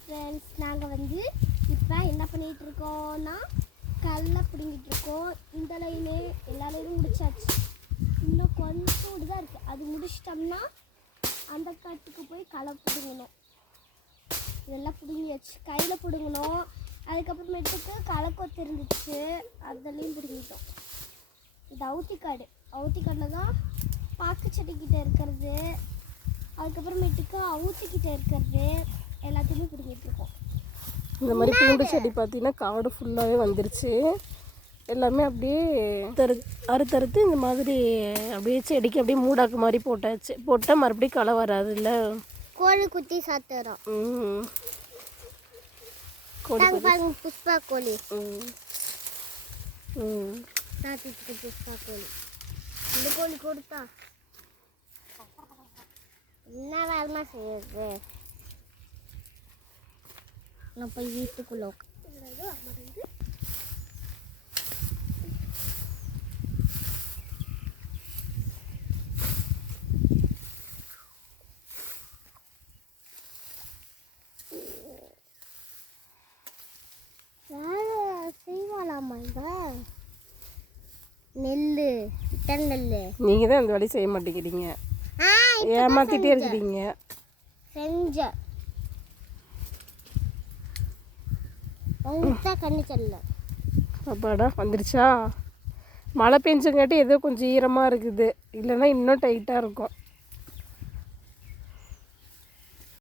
Friends நாங்கள் வந்து இப்போ என்ன பண்ணிட்டு இருக்கோம்னா கல்லை பிடுங்கிட்டு இருக்கோம். இந்த லைனு எல்லா லைனும் முடிச்சாச்சு. இன்னும் கொஞ்சோண்டு தான் இருக்குது அது முடிச்சிட்டோம்னா அந்த காட்டுக்கு போய் களை பிடுங்கணும். இதெல்லாம் பிடுங்கியாச்சு. கையில் பிடுங்கணும். அதுக்கப்புறமேட்டுக்கு களைக்கொத்து இருந்துச்சு. அதெல்லாம் பிடுங்கிட்டோம். இது அவுத்திக்காடு. அவுத்திக்காடில் தான் பாக்கு செடிக்கிட்ட இருக்கிறது. அதுக்கப்புறமேட்டுக்கு அவுத்திக்கிட்ட இருக்கிறது. எல்லாத்தையுமே பிடிங்கிட்டு இருக்கோம். இந்த மாதிரி பூண்டு செடி பார்த்தீங்கன்னா காடு ஃபுல்லாகவே வந்துருச்சு. எல்லாமே அப்படியே தரு அறுத்தறுத்து இந்த மாதிரி அப்படியே செடிக்கு அப்படியே மூடாக்கு மாதிரி போட்டாச்சு. போட்டால் மறுபடியும் களை வராதுல்ல? கோழி குத்தி சாத்துறோம். புஷ்பா கோழி. ம். ம். சாத்திட்டு புஷ்பா கோழி. இந்த கோழி கொடுத்தா. என்ன வேலைமா செய்யுது? நான் போய் வீட்டுக்குள்ள உட்காந்து வேலை செய்வாளாமா இவ? நெல் இத்தனை நெல் நீங்கள் தான் இந்த வேலையை செய்ய மாட்டேங்கிறீங்க. ஆ ஏமாத்திட்டே இருக்கிறீங்க. செஞ்ச அப்பாடா வந்துருச்சா? மழை பெஞ்சங்காட்டி ஏதோ கொஞ்சம் ஈரமாக இருக்குது. இல்லைன்னா இன்னும் டைட்டாக இருக்கும்.